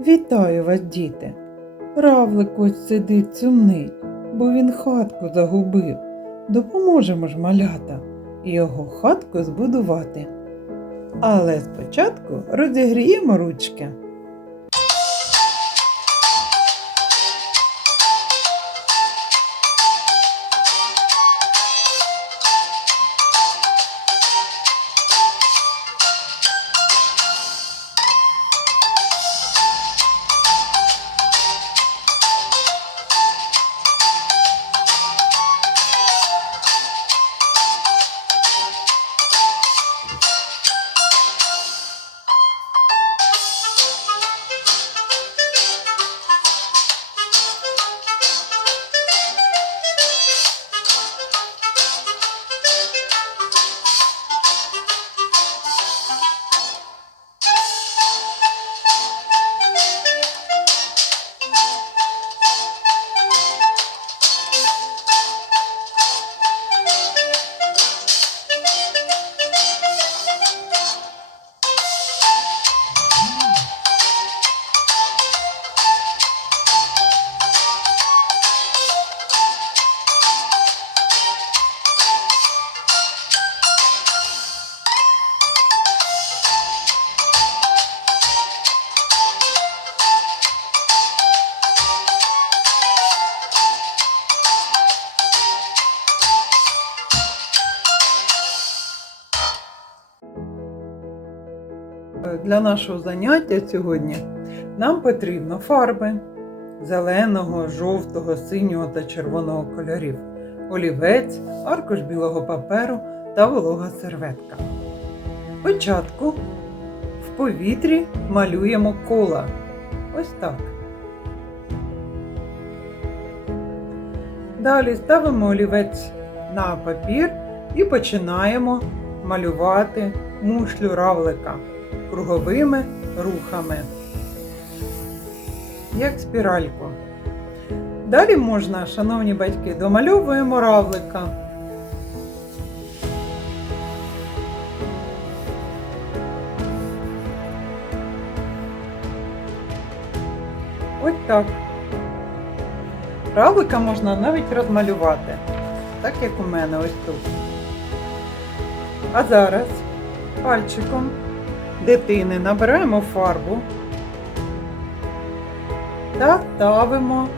Вітаю вас, діти. Равлик ось сидить сумний, бо він хатку загубив. Допоможемо ж малята його хатку збудувати. Але спочатку розігріємо ручки. Для нашого заняття сьогодні нам потрібно фарби зеленого, жовтого, синього та червоного кольорів, олівець, аркуш білого паперу та волога серветка. Спочатку в повітрі малюємо кола. Ось так. Далі ставимо олівець на папір і починаємо малювати мушлю равлика круговими рухами, як спіральку. Далі можна, шановні батьки, домальовуємо равлика. Ось так. Равлика можна навіть розмалювати, так як у мене ось тут. А зараз пальчиком дитини набираємо фарбу та ставимо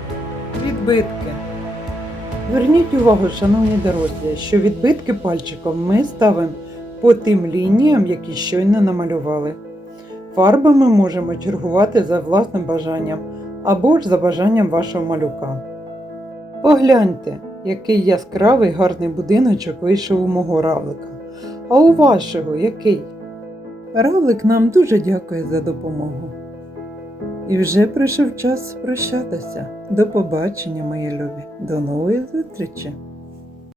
відбитки. Зверніть увагу, шановні дорослі, що відбитки пальчиком ми ставимо по тим лініям, які щойно намалювали. Фарбами можемо чергувати за власним бажанням або ж за бажанням вашого малюка. Погляньте, який яскравий гарний будиночок вийшов у мого равлика. А у вашого який? Равлик нам дуже дякує за допомогу. І вже прийшов час прощатися. До побачення, мої любі. До нової зустрічі!